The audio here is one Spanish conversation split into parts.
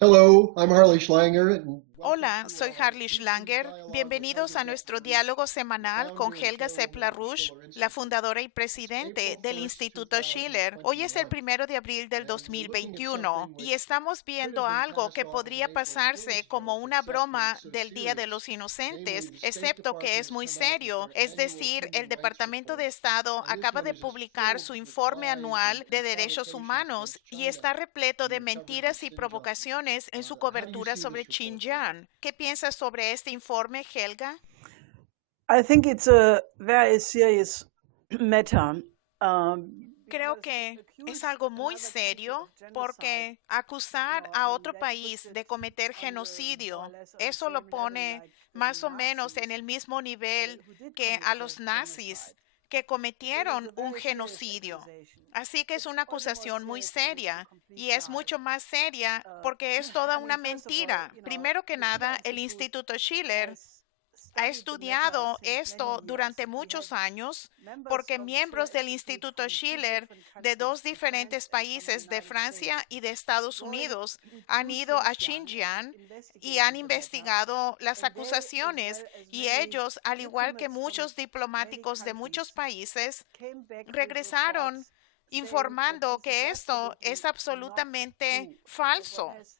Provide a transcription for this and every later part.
Hello, I'm Harley Schlanger, and welcome Hola, to soy Harley Evening Schlanger. Dialogue with Bienvenidos Helga a nuestro Zepp-LaRouche, diálogo semanal con founder and Helga chairwoman of the Zepp-LaRouche, Schiller la Institute. fundadora y It's presidente April del 1st, Instituto Schiller. Hoy es el 2021, 1 de abril del and we're looking at 2021 something y which estamos could viendo have been algo passed que off as an podría April pasarse Fool's como joke, una except that broma it's so del Día de los serious. Namely, Inocentes, the State excepto que Department es has muy come out with serio. their Es annual decir, el Human Rights Departamento de Report, Estado and this acaba one de is just publicar filled su with informe lies and anual de derechos provocations humanos against y China está repleto and de their coverage of mentiras y Xinjiang. provocaciones en su How do you cobertura see sobre this report? Xinjiang. ¿Qué piensas sobre este informe, Helga? I think it's a very serious matter Creo because to que es accuse algo muy another country serio of genocide, porque acusar a otro that puts país it de cometer more or genocidio, less on the eso lo same level pone like the más o menos en Nazis el mismo nivel who did que commit a los nazis genocide. que So that's a cometieron un very serious genocidio. accusation. Así que es It's una also more acusación muy serious because it's a seria complete y es lie. mucho más seria Uh, porque es toda I una mean, first of all, mentira. Primero que the Schiller nada, el Institute Instituto Schiller has ha studied the matter estudiado since many esto years. durante We had muchos años members porque of the Schiller miembros del Institute Instituto from two Schiller different de countries, dos from France diferentes and from the países de United Francia States, y de Estados going Unidos han to ido a Xinjiang and Xinjiang y han investigating the matter. investigado las And they, as acusaciones well as y many ellos, al igual que diplomats from muchos many diplomáticos de muchos countries, países, came back with regresaron reports saying that informando this is que esto es absolutely not absolutamente true. So what falso. has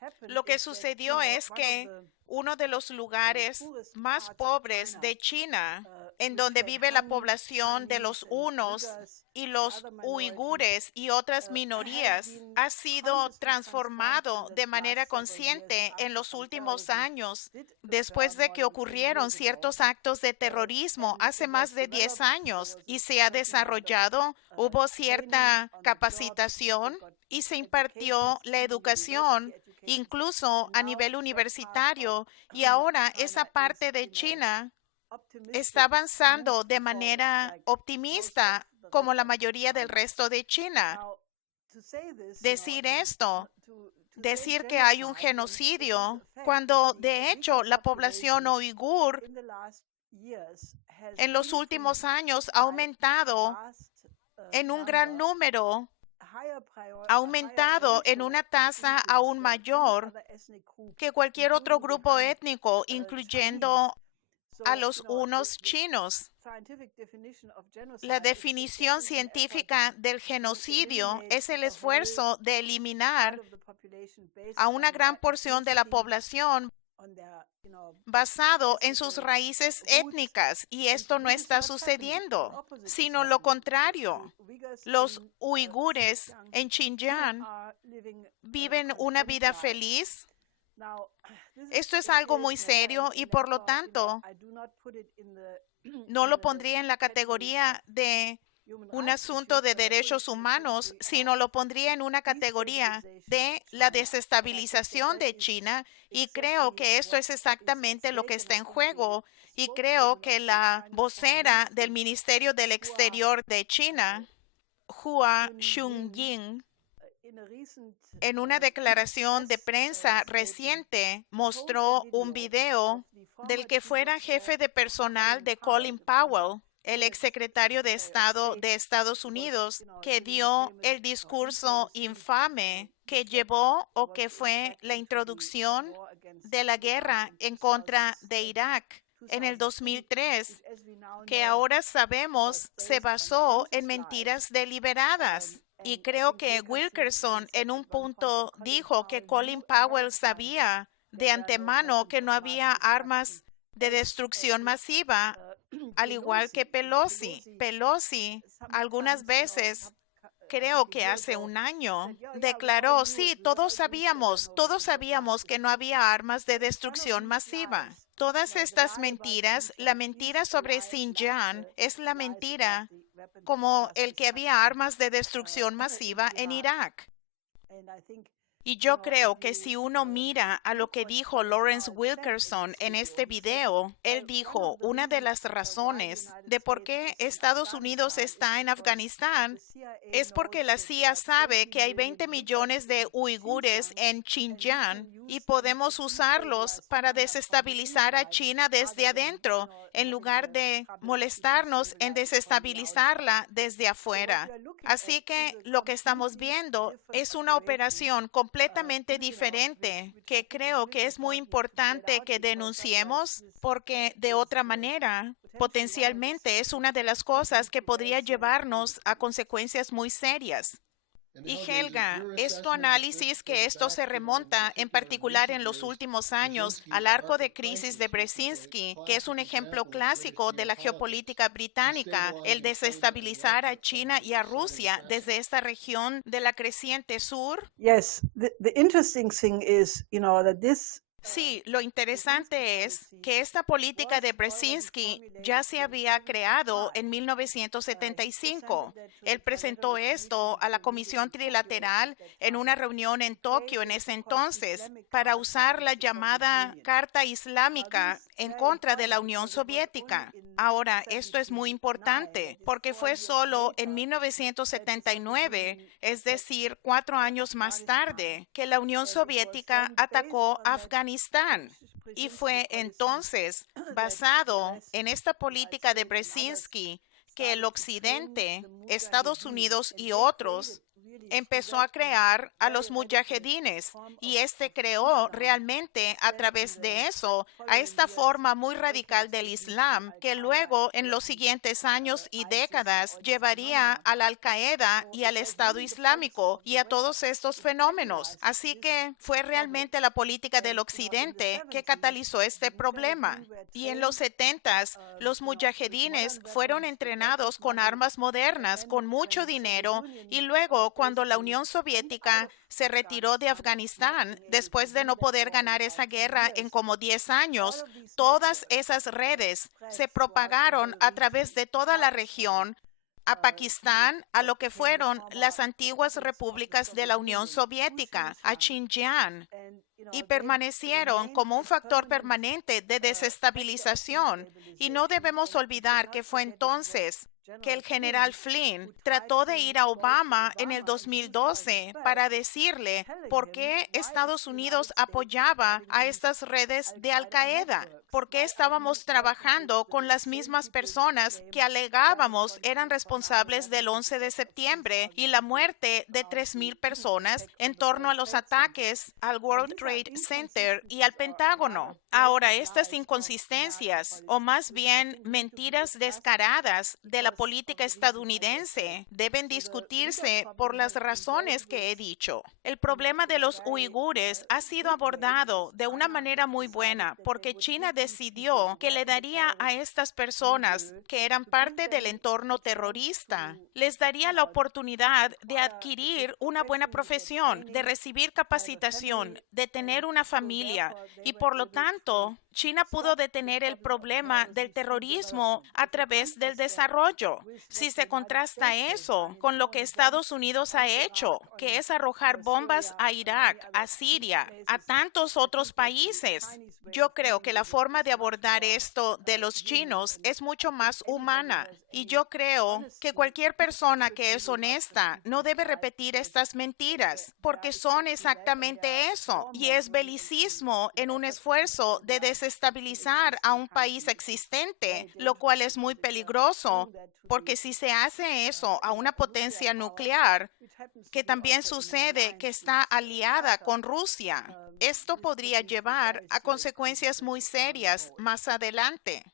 happened Lo que is that, sucedió es one of que the uno de los lugares poorest más parts of pobres China, de China, en which donde had vive la Han, población de los Chinese, and hunos Uyghurs y and los other minorities, uigures y otras has minorías, been ha sido consciously transformed in transformado the de manera last several years consciente en after los some últimos terrorism años, did occur después de more que than 10 ocurrieron years ago. ciertos actos de terrorismo And hace it más was de 10 developed, there años was y a se ha certain amount of desarrollado, hubo training cierta on the job, people capacitación got y se impartió certifications, la even university educación education, incluso and a now nivel that part of universitario, y ahora esa China is, parte de China está optimistic mood avanzando de forward, manera like most of optimista the como rest la of mayoría del China. resto de China. Now, to say this, Decir and esto, to say decir que hay un genocide when it is genocidio, a fact that cuando the de Uyghur hecho la población population uigur in the last years has en los últimos increased años ha by a aumentado vast en un gran number, número, ha a higher aumentado en racial una tasa increase aún than any mayor other ethnic group, que cualquier otro including the grupo Han étnico, Chinese. incluyendo a So, los unos the chinos. scientific definition of La genocide is that definición is an effort científica del to genocidio eliminate es el a whole esfuerzo de part eliminar of the population based a una on gran their porción de la ethnicity, población on their, basado en sus ethnical raíces roots. étnicas, y And esto no this is está not happening. The sucediendo, opposite is sino lo happening. contrario. The Uyghurs Los in uigures Xinjiang en Xinjiang are living viven una content vida lives. feliz. Now, this Esto is es a algo serious muy matter, serio y and por lo therefore, tanto I do not put it in the no in lo the pondría en la category of categoría de human un rights asunto issues, de but I put it derechos in the humanos, category of sino lo pondría en una categoría destabilization of de la China. And I think that desestabilización that de is China, y creo exactly que esto what es is at exactamente lo que stake. And está I en think the juego, y creo spokeswoman que of the la Chinese Foreign vocera del Ministry, Ministerio del Hua Exterior de China, Hua Chunying, Chunying, in a recent en una declaración de press prensa statement, reciente showed a mostró un video of video the del former que chief of fuera staff, jefe de personal Colin de Powell, Colin the former Powell, el U.S. exsecretario de Secretary of Estado State, de Estados who was, Unidos, que giving the dio famous el or discurso infamous speech infame que that llevó o was que the fue la introduction to the introducción war against de la Iraq guerra in en contra de 2000, Irak en el 2002, which, 2003, as we now que know, ahora was sabemos se based on basó en conscious lies. mentiras deliberadas. Y And I creo think que Wilkerson even Wilkerson said en un at one point that punto Colin dijo que Powell Colin knew ahead Powell of time that sabía de there were no antemano weapons que of no mass había destruction. armas de And destrucción this masiva, al igual que Pelosi, Pelosi. Pelosi algunas sometimes, veces, I think creo a que year hace ago, un año, said, yeah, yeah, we all declaró, knew sí, it. We all agreed there were no todos weapons of mass sabíamos que no destruction. había armas de One of destrucción these masiva. lies, Todas the estas lie about mentiras, la Xinjiang mentira is a sobre lie like Xinjiang the es la lies about mentira the weapons of como mass el que había destruction armas de destrucción in masiva en Iraq. Irak. And I think, Y yo if creo que you si uno mira a lo look que what dijo Colin Lawrence Powell said in Wilkerson this en video, este he said, video, él one dijo, of the una de reasons las why the razones United de por States qué is in Estados Unidos Afghanistan is está en because the Afganistán CIA es porque knows la that there CIA are sabe 20 que hay million 20 Uyghurs millones de in uigures Xinjiang, en and we Xinjiang can y use them to podemos usarlos destabilize para China from the desestabilizar a inside China desde rather than, adentro, en having lugar the de trouble to molestarnos en destabilize from the outside. desestabilizarla desde So what we afuera. are looking at Así is que a lo que estamos completely viendo different es una operation operación completamente diferente que creo que es muy importante que denunciemos porque de otra manera potencialmente es una de las cosas que podría llevarnos a consecuencias muy serias. Y Helga, es tu análisis que esto se remonta, en particular en los últimos años, al arco de crisis de Brzezinski, que es un ejemplo clásico de la geopolítica británica, el desestabilizar a China y a Rusia desde esta región de la creciente sur? Yes, the interesting thing is, that this Sí, lo interesante es que esta política de Brzezinski ya se había creado en 1975. Él presentó esto a la Comisión Trilateral en una reunión en Tokio en ese entonces para usar la llamada Carta Islámica en contra de la Unión Soviética. Ahora, esto es muy importante porque fue solo en 1979, es decir, 4 años más tarde, que la Unión Soviética atacó a Afganistán. Y fue entonces, basado en esta política de Brzezinski, que el Occidente, Estados Unidos y otros empezó a crear a los mujahedines y creó realmente a través de eso a esta forma muy radical del Islam que luego en los siguientes años y décadas llevaría a la Al-Qaeda y al Estado Islámico y a todos estos fenómenos. Así que fue realmente la política del Occidente que catalizó este problema. Y en los 70s, los mujahedines fueron entrenados con armas modernas, con mucho dinero, y luego cuando la Unión Soviética se retiró de Afganistán después de no poder ganar esa guerra en como 10 años, todas esas redes se propagaron a través de toda la región, a Pakistán, a lo que fueron las antiguas repúblicas de la Unión Soviética, a Xinjiang, y permanecieron como un factor permanente de desestabilización. Y no debemos olvidar que fue entonces que el general Flynn trató de ir a Obama en el 2012 para decirle por qué Estados Unidos apoyaba a estas redes de Al-Qaeda, por qué estábamos trabajando con las mismas personas que alegábamos eran responsables del 11 de septiembre y la muerte de 3,000 personas en torno a los ataques al World Trade Center y al Pentágono. Ahora, estas inconsistencias, o más bien mentiras descaradas de la política estadounidense, deben discutirse por las razones que he dicho. El problema de los uigures ha sido abordado de una manera muy buena porque China decidió que le daría a estas personas que eran parte del entorno terrorista, les daría la oportunidad de adquirir una buena profesión, de recibir capacitación, de tener una familia y por lo tanto, China pudo detener el problema del terrorismo a través del desarrollo. Si se contrasta eso con lo que Estados Unidos ha hecho, que es arrojar bombas a Irak, a Siria, a tantos otros países, yo creo que la forma de abordar esto de los chinos es mucho más humana. Y yo creo que cualquier persona que es honesta no debe repetir estas mentiras, porque son exactamente eso. Y es belicismo en un esfuerzo de desestabilizar a un país existente, lo cual es muy peligroso, porque si se hace eso a una potencia nuclear, que también sucede que está aliada con Rusia, esto podría llevar a consecuencias muy serias más adelante.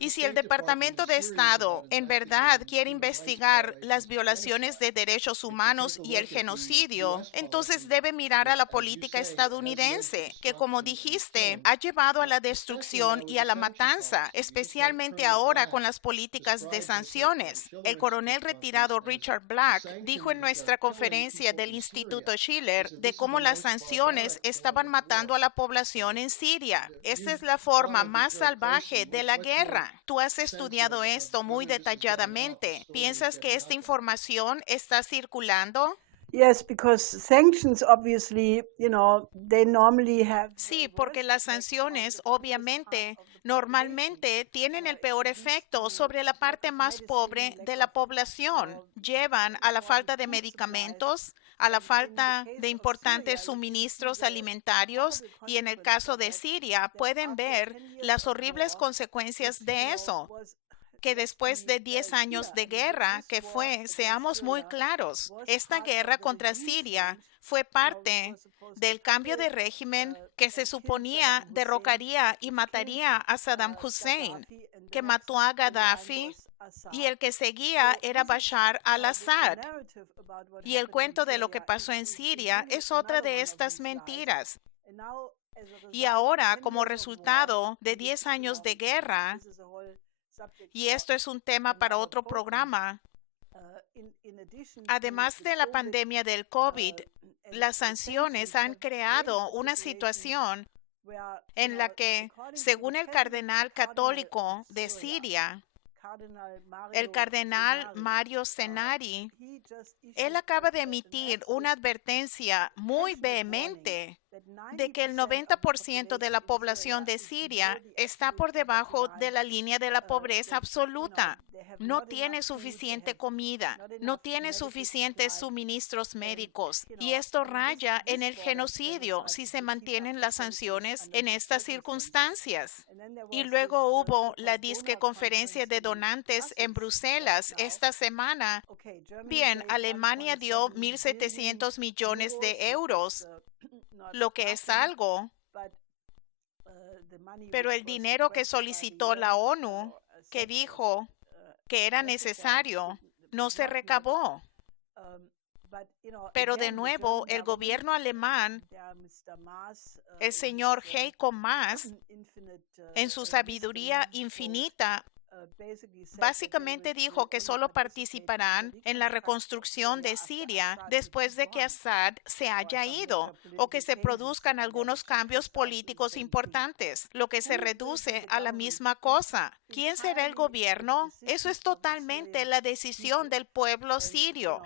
Y si el Departamento de Estado en verdad quiere investigar las violaciones de derechos humanos y el genocidio, entonces debe mirar a la política estadounidense, que como dijiste, ha llevado a la destrucción y a la matanza, especialmente ahora con las políticas de sanciones. El coronel retirado Richard Black dijo en nuestra conferencia del Instituto Schiller de cómo las sanciones estaban matando a la población en Siria. Esta es la forma más salvaje de la guerra. Tú has estudiado esto muy detalladamente. ¿Piensas que esta información está circulando? Yes, because sanctions obviously, they normally have. Sí, porque las sanciones obviamente normalmente tienen el peor efecto sobre la parte más pobre de la población. Llevan a la falta de medicamentos, a la falta de importantes suministros alimentarios y en el caso de Siria pueden ver las horribles consecuencias de eso, que después de 10 años de guerra, que fue, seamos muy claros, esta guerra contra Siria fue parte del cambio de régimen que se suponía derrocaría y mataría a Saddam Hussein, que mató a Gaddafi, y el que seguía era Bashar al-Assad. Y el cuento de lo que pasó en Siria es otra de estas mentiras. Y ahora, como resultado de 10 años de guerra, y esto es un tema para otro programa, además de la pandemia del COVID, las sanciones han creado una situación en la que, según el cardenal católico de Siria, el cardenal Mario Cenari, él acaba de emitir una advertencia muy vehemente de que el 90% de la población de Siria está por debajo de la línea de la pobreza absoluta. No tiene suficiente comida, no tiene suficientes suministros médicos, y esto raya en el genocidio si se mantienen las sanciones en estas circunstancias. Y luego hubo la disque conferencia de donantes en Bruselas esta semana. Bien, Alemania dio 1.700 millones de euros, lo que es algo, pero el dinero que solicitó la ONU, que dijo que era necesario, no se recabó. Pero de nuevo, el gobierno alemán, el señor Heiko Maas, en su sabiduría infinita, básicamente dijo que solo participarán en la reconstrucción de Siria después de que Assad se haya ido o que se produzcan algunos cambios políticos importantes, lo que se reduce a la misma cosa. ¿Quién será el gobierno? Eso es totalmente la decisión del pueblo sirio.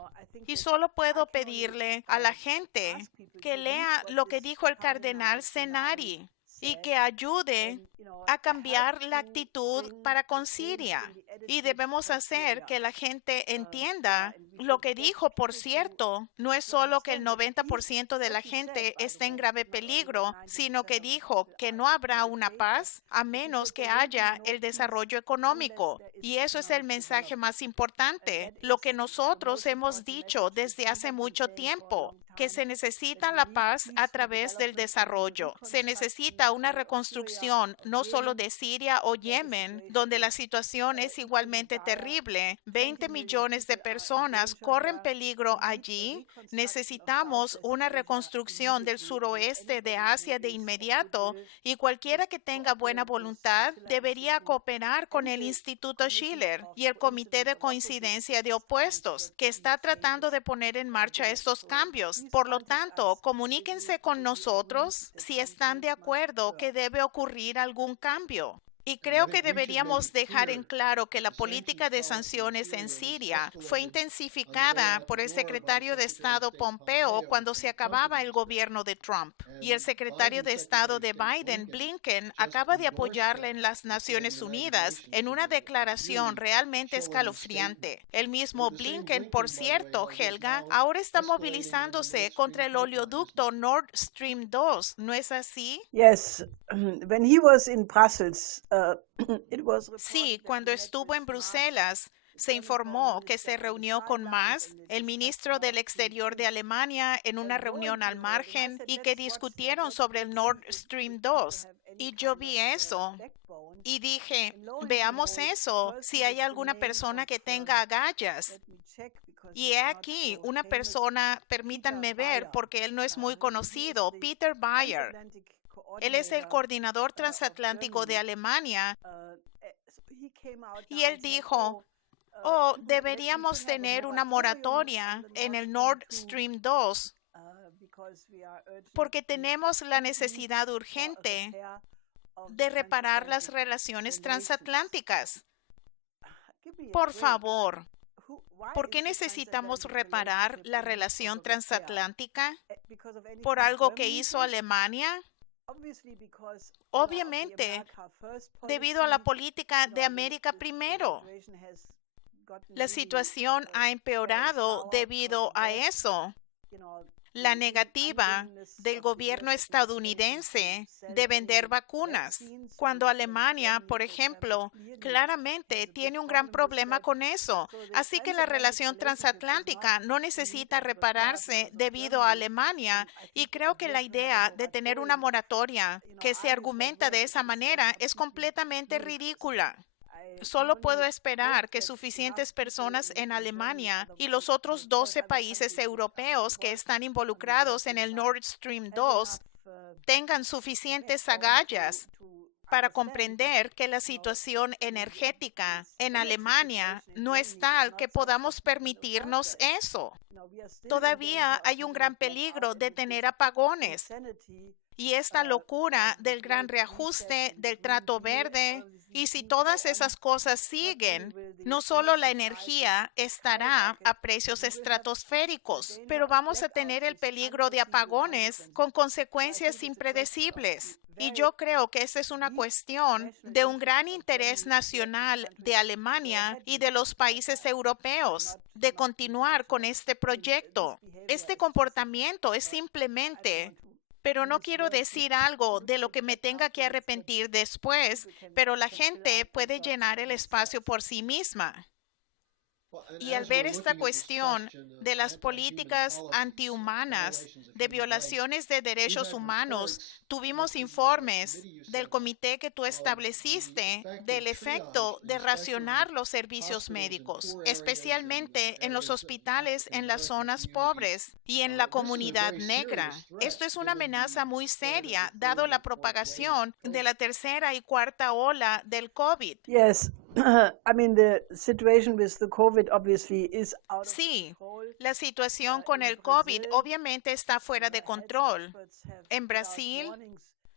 Y solo puedo pedirle a la gente que lea lo que dijo el cardenal Cenari y que ayude a cambiar la actitud para con Siria. Y debemos hacer que la gente entienda lo que dijo, por cierto, no es solo que el 90% de la gente está en grave peligro, sino que dijo que no habrá una paz a menos que haya el desarrollo económico. Y eso es el mensaje más importante, lo que nosotros hemos dicho desde hace mucho tiempo, que se necesita la paz a través del desarrollo. Se necesita una reconstrucción no solo de Siria o Yemen, donde la situación es igualmente terrible. 20 millones de personas corren peligro allí. Necesitamos una reconstrucción del suroeste de Asia de inmediato, y cualquiera que tenga buena voluntad debería cooperar con el Instituto Schiller y el Comité de Coincidencia de Opuestos, que está tratando de poner en marcha estos cambios. Por lo tanto, comuníquense con nosotros si están de acuerdo que debe ocurrir algún cambio. Y creo que deberíamos dejar en claro que la política de sanciones en Siria fue intensificada por el secretario de Estado Pompeo cuando se acababa el gobierno de Trump. Y el secretario de Estado de Biden, Blinken, acaba de apoyarle en las Naciones Unidas en una declaración realmente escalofriante. El mismo Blinken, por cierto, Helga, ahora está movilizándose contra el oleoducto Nord Stream 2, ¿no es así? Yes, when he was in Brussels, Sí, cuando estuvo en Bruselas, se informó que se reunió con Maas, el ministro del Exterior de Alemania, en una reunión al margen y que discutieron sobre el Nord Stream 2. Y yo vi eso y dije, veamos eso, si hay alguna persona que tenga agallas. Y he aquí una persona, permítanme ver, porque él no es muy conocido, Peter Bayer. Él es el coordinador transatlántico de Alemania. Y él dijo, deberíamos tener una moratoria en el Nord Stream 2 porque tenemos la necesidad urgente de reparar las relaciones transatlánticas. Por favor, ¿por qué necesitamos reparar la relación transatlántica? ¿Por algo que hizo Alemania? Obviamente, debido a la política de América primero. La situación ha empeorado debido a eso. la negativa del gobierno estadounidense de vender vacunas, cuando Alemania, por ejemplo, claramente tiene un gran problema con eso. Así que la relación transatlántica no necesita repararse debido a Alemania, y creo que la idea de tener una moratoria que se argumenta de esa manera es completamente ridícula. Solo puedo esperar que suficientes personas en Alemania y los otros 12 países europeos que están involucrados en el Nord Stream 2 tengan suficientes agallas para comprender que la situación energética en Alemania no es tal que podamos permitirnos eso. Todavía hay un gran peligro de tener apagones. Y esta locura del gran reajuste, del trato verde, y si todas esas cosas siguen, no solo la energía estará a precios estratosféricos, pero vamos a tener el peligro de apagones con consecuencias impredecibles. Y yo creo que esa es una cuestión de un gran interés nacional de Alemania y de los países europeos de continuar con este proyecto. Este comportamiento es simplemente... Pero no quiero decir algo de lo que me tenga que arrepentir después, pero la gente puede llenar el espacio por sí misma. Y al ver esta cuestión de las políticas antihumanas, de violaciones de derechos humanos, tuvimos informes del comité que tú estableciste del efecto de racionar los servicios médicos, especialmente en los hospitales en las zonas pobres y en la comunidad negra. Esto es una amenaza muy seria, dado la propagación de la tercera y cuarta ola del COVID. Yes. I mean, the situation with the COVID obviously is out of Sí, control. la situación con el COVID obviamente está fuera de control. En Brasil,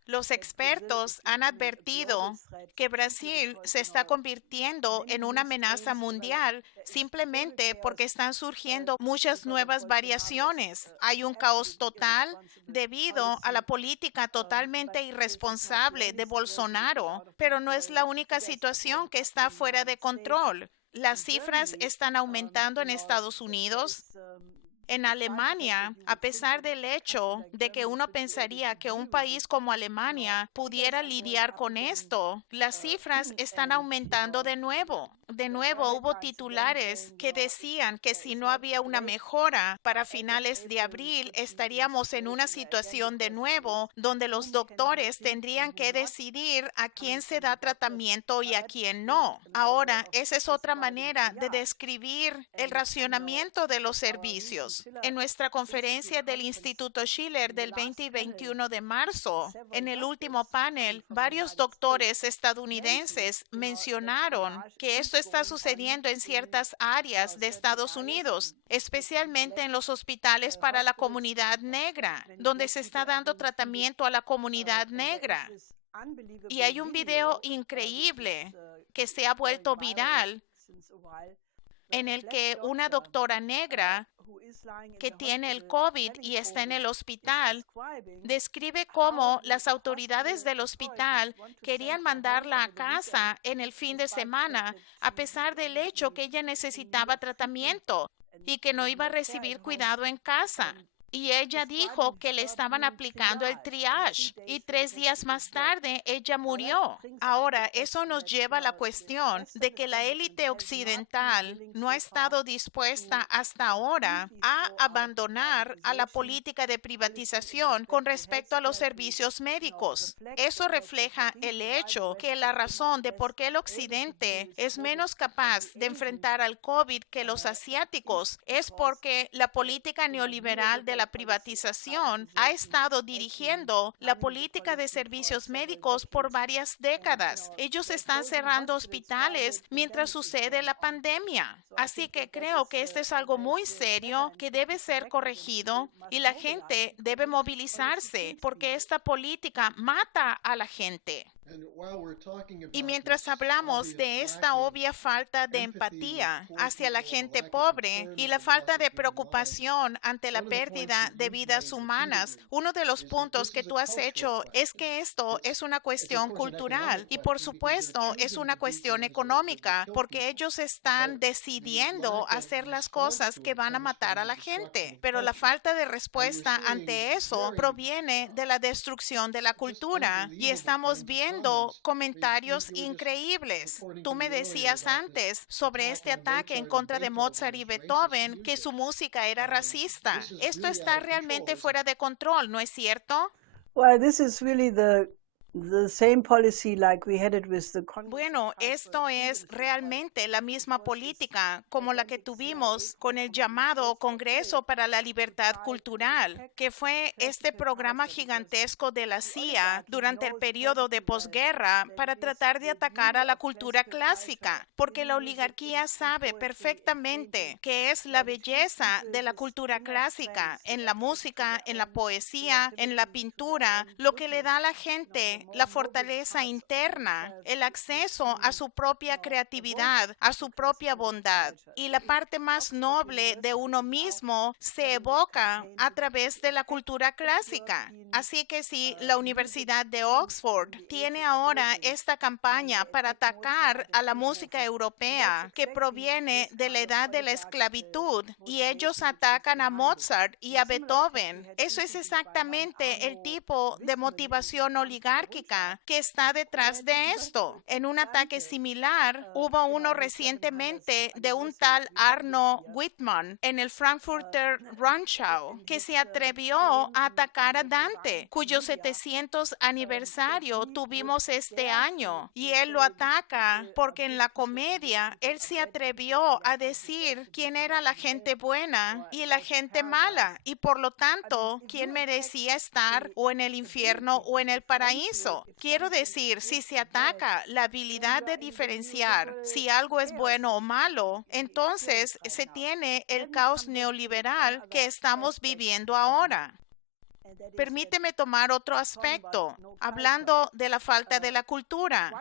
los expertos han advertido que Brasil se está convirtiendo en una amenaza mundial simplemente porque están surgiendo muchas nuevas variaciones. Hay un caos total debido a la política totalmente irresponsable de Bolsonaro, pero no es la única situación que está fuera de control. Las cifras están aumentando en Estados Unidos. En Alemania, a pesar del hecho de que uno pensaría que un país como Alemania pudiera lidiar con esto, las cifras están aumentando de nuevo. De nuevo, hubo titulares que decían que si no había una mejora para finales de abril, estaríamos en una situación de nuevo donde los doctores tendrían que decidir a quién se da tratamiento y a quién no. Ahora, esa es otra manera de describir el racionamiento de los servicios. En nuestra conferencia del Instituto Schiller del 20 y 21 de marzo, en el último panel, varios doctores estadounidenses mencionaron que esto está sucediendo en ciertas áreas de Estados Unidos, especialmente en los hospitales para la comunidad negra, donde se está dando tratamiento a la comunidad negra. Y hay un video increíble que se ha vuelto viral en el que una doctora negra que tiene el COVID y está en el hospital, describe cómo las autoridades del hospital querían mandarla a casa en el fin de semana, a pesar del hecho que ella necesitaba tratamiento y que no iba a recibir cuidado en casa. Y ella dijo que le estaban aplicando el triage y 3 días más tarde ella murió. Ahora, eso nos lleva a la cuestión de que la élite occidental no ha estado dispuesta hasta ahora a abandonar a la política de privatización con respecto a los servicios médicos. Eso refleja el hecho que la razón de por qué el occidente es menos capaz de enfrentar al COVID que los asiáticos es porque la política neoliberal de la privatización ha estado dirigiendo la política de servicios médicos por varias décadas. Ellos están cerrando hospitales mientras sucede la pandemia. Así que creo que esto es algo muy serio que debe ser corregido y la gente debe movilizarse porque esta política mata a la gente. Y mientras hablamos de esta obvia falta de empatía hacia la gente pobre y la falta de preocupación ante la pérdida de vidas humanas, uno de los puntos que tú has hecho es que esto es una cuestión cultural y por supuesto es una cuestión económica porque ellos están decidiendo hacer las cosas que van a matar a la gente. Pero la falta de respuesta ante eso proviene de la destrucción de la cultura y estamos viendo comentarios increíbles. Tú me decías antes sobre este ataque en contra de Mozart y Beethoven que su música era racista. Esto está realmente fuera de control, ¿no es cierto? Well, this is really the same policy like we had it with the Bueno, esto es realmente la misma política como la que tuvimos con el llamado Congreso para la Libertad Cultural, que fue este programa gigantesco de la CIA durante el periodo de posguerra para tratar de atacar a la cultura clásica, porque la oligarquía sabe perfectamente qué es la belleza de la cultura clásica en la música, en la poesía, en la pintura, lo que le da a la gente la fortaleza interna, el acceso a su propia creatividad, a su propia bondad. Y la parte más noble de uno mismo se evoca a través de la cultura clásica. Así que si la Universidad de Oxford tiene ahora esta campaña para atacar a la música europea que proviene de la edad de la esclavitud y ellos atacan a Mozart y a Beethoven, eso es exactamente el tipo de motivación oligárquica que está detrás de esto. En un ataque similar, hubo uno recientemente de un tal Arno Whitman en el Frankfurter Rundschau, que se atrevió a atacar a Dante, cuyo 700 aniversario tuvimos este año. Y él lo ataca porque en la comedia él se atrevió a decir quién era la gente buena y la gente mala, y por lo tanto, quién merecía estar o en el infierno o en el paraíso. Quiero decir, si se ataca la habilidad de diferenciar si algo es bueno o malo, entonces se tiene el caos neoliberal que estamos viviendo ahora. Permíteme tomar otro aspecto, hablando de la falta de la cultura.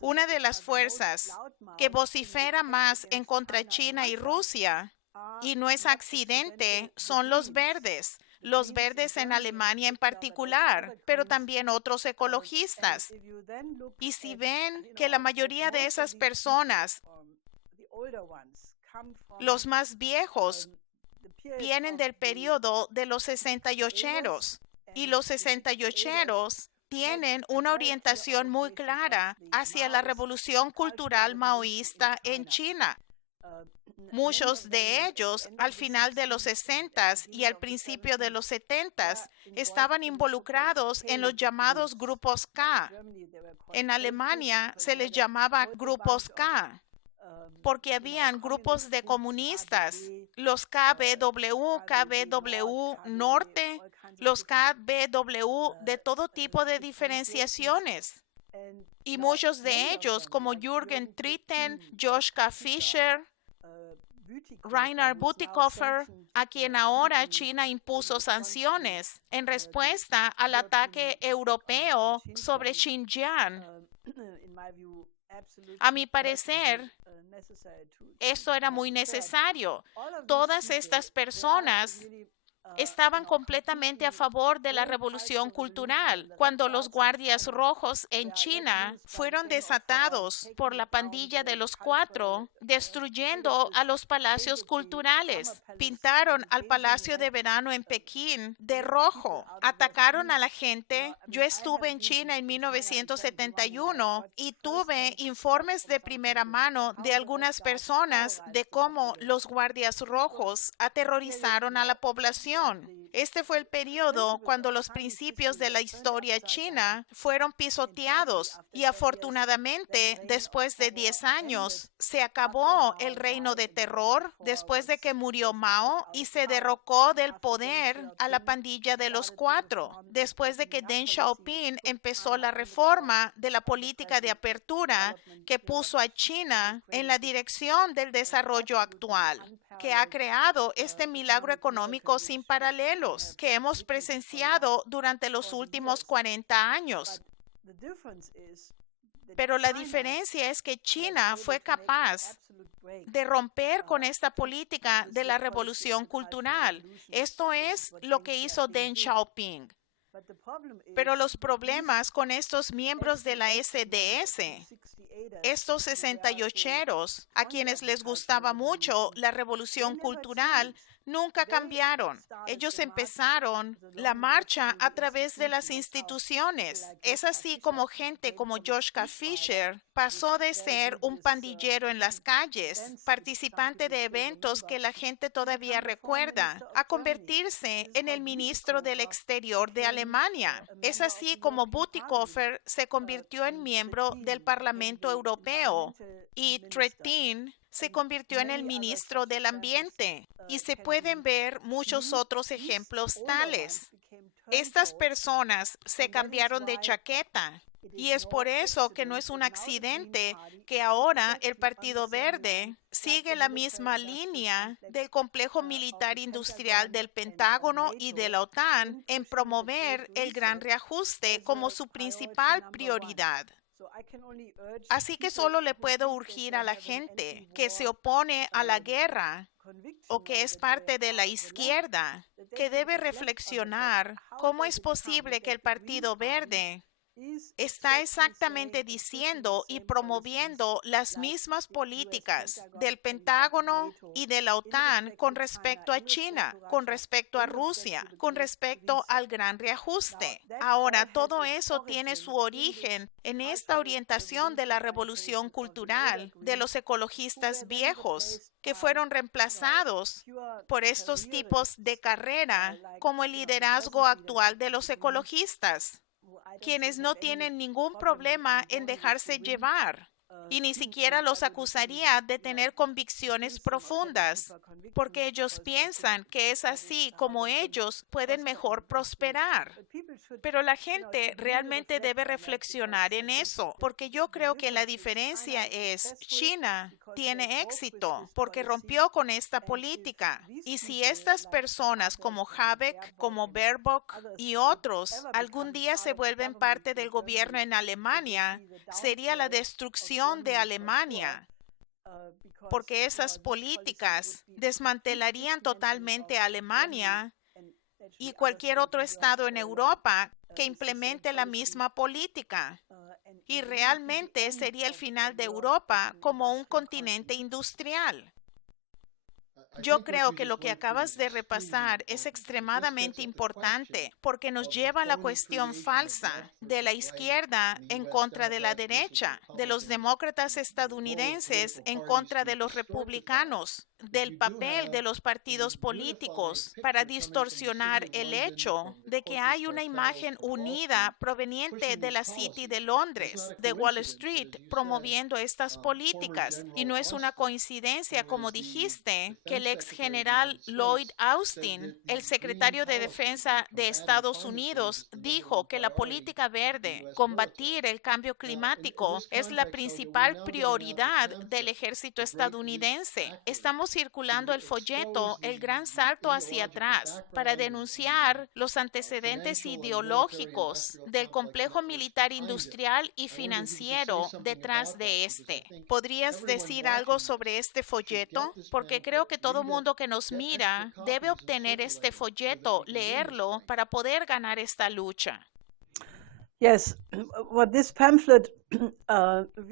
Una de las fuerzas que vocifera más en contra de China y Rusia, y no es accidente, son los verdes en Alemania en particular, pero también otros ecologistas. Y si ven que la mayoría de esas personas, los más viejos, vienen del periodo de los 68eros, y los 68eros tienen una orientación muy clara hacia la revolución cultural maoísta en China. Muchos de ellos, al final de los 60s y al principio de los 70s, estaban involucrados en los llamados grupos K. En Alemania se les llamaba grupos K, porque habían grupos de comunistas, los KBW, KBW Norte, los KBW de todo tipo de diferenciaciones. Y muchos de ellos, como Jürgen Tritten, Joschka Fischer, Reinhard Bütikofer, a quien ahora China impuso sanciones en respuesta al ataque europeo sobre Xinjiang. A mi parecer, eso era muy necesario. Todas estas personas estaban completamente a favor de la revolución cultural cuando los guardias rojos en China fueron desatados por la pandilla de los Cuatro, destruyendo a los palacios culturales. Pintaron al Palacio de Verano en Pekín de rojo, atacaron a la gente. Yo estuve en China en 1971 y tuve informes de primera mano de algunas personas de cómo los guardias rojos aterrorizaron a la población. Este fue el periodo cuando los principios de la historia china fueron pisoteados y afortunadamente después de 10 años se acabó el reino de terror después de que murió Mao y se derrocó del poder a la pandilla de los Cuatro después de que Deng Xiaoping empezó la reforma de la política de apertura que puso a China en la dirección del desarrollo actual, que ha creado este milagro económico sin paralelos que hemos presenciado durante los últimos 40 años. Pero la diferencia es que China fue capaz de romper con esta política de la revolución cultural. Esto es lo que hizo Deng Xiaoping. Pero los problemas con estos miembros de la SDS, estos 68eros, a quienes les gustaba mucho la revolución cultural, nunca cambiaron. Ellos empezaron la marcha a través de las instituciones. Es así como gente como Joschka Fischer pasó de ser un pandillero en las calles, participante de eventos que la gente todavía recuerda, a convertirse en el ministro del Exterior de Alemania. Es así como Bütikofer se convirtió en miembro del Parlamento Europeo y Trittin se convirtió en el ministro del Ambiente, y se pueden ver muchos otros ejemplos tales. Estas personas se cambiaron de chaqueta, y es por eso que no es un accidente que ahora el Partido Verde sigue la misma línea del complejo militar industrial del Pentágono y de la OTAN en promover el gran reajuste como su principal prioridad. Así que solo le puedo urgir a la gente que se opone a la guerra o que es parte de la izquierda, que debe reflexionar cómo es posible que el Partido Verde está exactamente diciendo y promoviendo las mismas políticas del Pentágono y de la OTAN con respecto a China, con respecto a Rusia, con respecto al gran reajuste. Ahora, todo eso tiene su origen en esta orientación de la revolución cultural de los ecologistas viejos, que fueron reemplazados por estos tipos de carrera como el liderazgo actual de los ecologistas, quienes no tienen ningún problema en dejarse llevar, y ni siquiera los acusaría de tener convicciones profundas, porque ellos piensan que es así como ellos pueden mejor prosperar. Pero la gente realmente debe reflexionar en eso, porque yo creo que la diferencia es China tiene éxito porque rompió con esta política. Y si estas personas como Habeck, como Baerbock y otros algún día se vuelven parte del gobierno en Alemania, sería la destrucción de Alemania, porque esas políticas desmantelarían totalmente a Alemania y cualquier otro estado en Europa que implemente la misma política. Y realmente sería el final de Europa como un continente industrial. Yo creo que lo que acabas de repasar es extremadamente importante porque nos lleva a la cuestión falsa de la izquierda en contra de la derecha, de los demócratas estadounidenses en contra de los republicanos, del papel de los partidos políticos para distorsionar el hecho de que hay una imagen unida proveniente de la City de Londres, de Wall Street, promoviendo estas políticas. Y no es una coincidencia, como dijiste, que el ex general Lloyd Austin, el secretario de Defensa de Estados Unidos, dijo que la política verde, combatir el cambio climático, es la principal prioridad del ejército estadounidense. Estamos circulando el folleto El Gran Salto hacia atrás para denunciar los antecedentes ideológicos del complejo militar industrial y financiero detrás de este. ¿Podrías decir algo sobre este folleto? Porque creo que todo mundo que nos mira debe obtener este folleto, leerlo para poder ganar esta lucha. Yes, what this pamphlet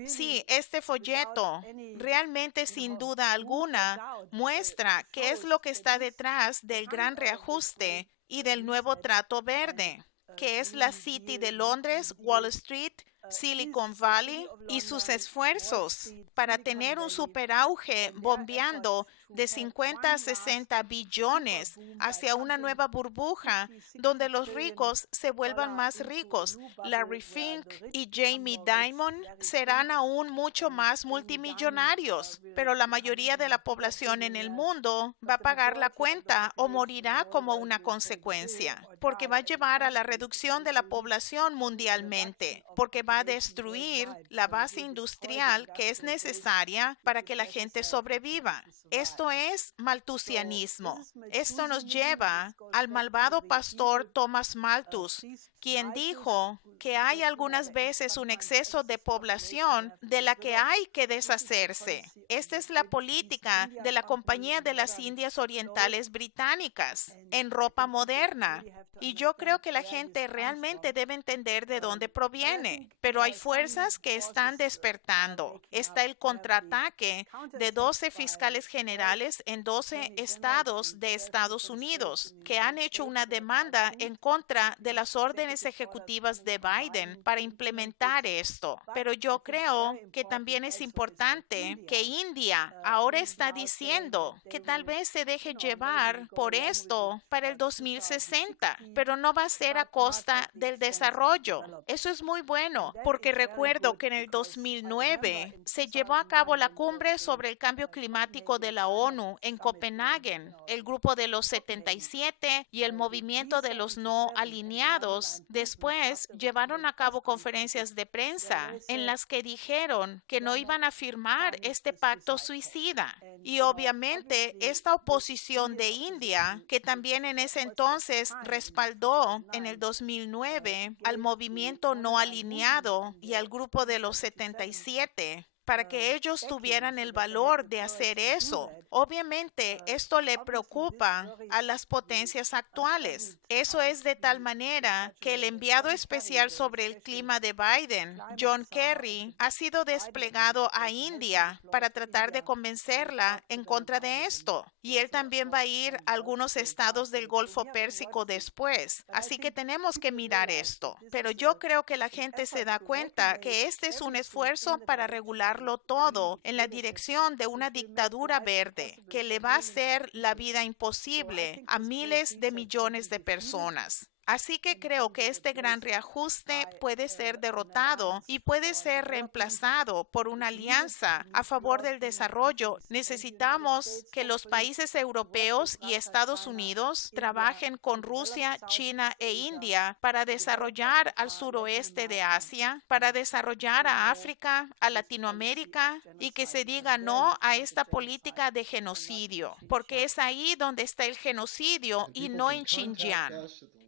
Sí, este folleto realmente, sin duda alguna, muestra qué es lo que está detrás del gran reajuste y del nuevo trato verde, que es la City de Londres, Wall Street, Silicon Valley y sus esfuerzos para tener un superauge bombeando de 50 a 60 billones hacia una nueva burbuja donde los ricos se vuelvan más ricos. Larry Fink y Jamie Dimon serán aún mucho más multimillonarios, pero la mayoría de la población en el mundo va a pagar la cuenta o morirá como una consecuencia, porque va a llevar a la reducción de la población mundialmente, porque va a destruir la base industrial que es necesaria para que la gente sobreviva. Esto Esto es maltusianismo. Esto nos lleva al malvado pastor Thomas Malthus, quien dijo que hay algunas veces un exceso de población de la que hay que deshacerse. Esta es la política de la Compañía de las Indias Orientales Británicas en ropa moderna. Y yo creo que la gente realmente debe entender de dónde proviene. Pero hay fuerzas que están despertando. Está el contraataque de 12 fiscales generales en 12 estados de Estados Unidos que han hecho una demanda en contra de las órdenes ejecutivas de Biden para implementar esto. Pero yo creo que también es importante que India ahora está diciendo que tal vez se deje llevar por esto para el 2060, pero no va a ser a costa del desarrollo. Eso es muy bueno, porque recuerdo que en el 2009 se llevó a cabo la cumbre sobre el cambio climático de la ONU en Copenhague. El grupo de los 77 y el movimiento de los no alineados después llevaron a cabo conferencias de prensa en las que dijeron que no iban a firmar este pacto suicida. Y obviamente esta oposición de India, que también en ese entonces respaldó en el 2009 al movimiento no alineado y al grupo de los 77, para que ellos tuvieran el valor de hacer eso. Obviamente, esto le preocupa a las potencias actuales. Eso es de tal manera que el enviado especial sobre el clima de Biden, John Kerry, ha sido desplegado a India para tratar de convencerla en contra de esto. Y él también va a ir a algunos estados del Golfo Pérsico después. Así que tenemos que mirar esto. Pero yo creo que la gente se da cuenta que este es un esfuerzo para regular todo en la dirección de una dictadura verde que le va a hacer la vida imposible a miles de millones de personas. Así que creo que este gran reajuste puede ser derrotado y puede ser reemplazado por una alianza a favor del desarrollo. Necesitamos que los países europeos y Estados Unidos trabajen con Rusia, China e India para desarrollar al suroeste de Asia, para desarrollar a África, a Latinoamérica, y que se diga no a esta política de genocidio, porque es ahí donde está el genocidio y no en Xinjiang.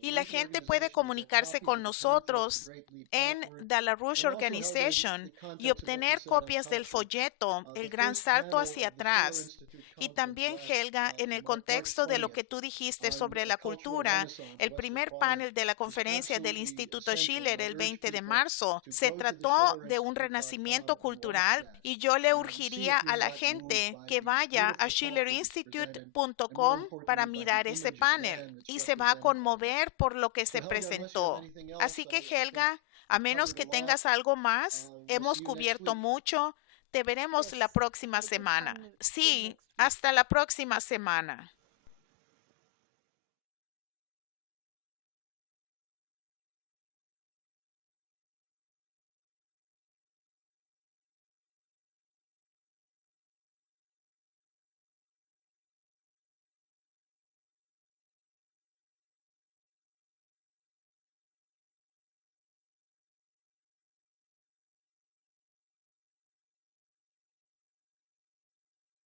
Y la gente puede comunicarse con nosotros en The LaRouche Organization y obtener copias del folleto El Gran Salto hacia atrás. Y también, Helga, en el contexto de lo que tú dijiste sobre la cultura, el primer panel de la conferencia del Instituto Schiller el 20 de marzo se trató de un renacimiento cultural, y yo le urgiría a la gente que vaya a schillerinstitute.com para mirar ese panel, y se va a conmover por lo que se presentó. Así que, Helga, a menos que tengas algo más, hemos cubierto mucho. Te veremos la próxima semana. Sí, hasta la próxima semana.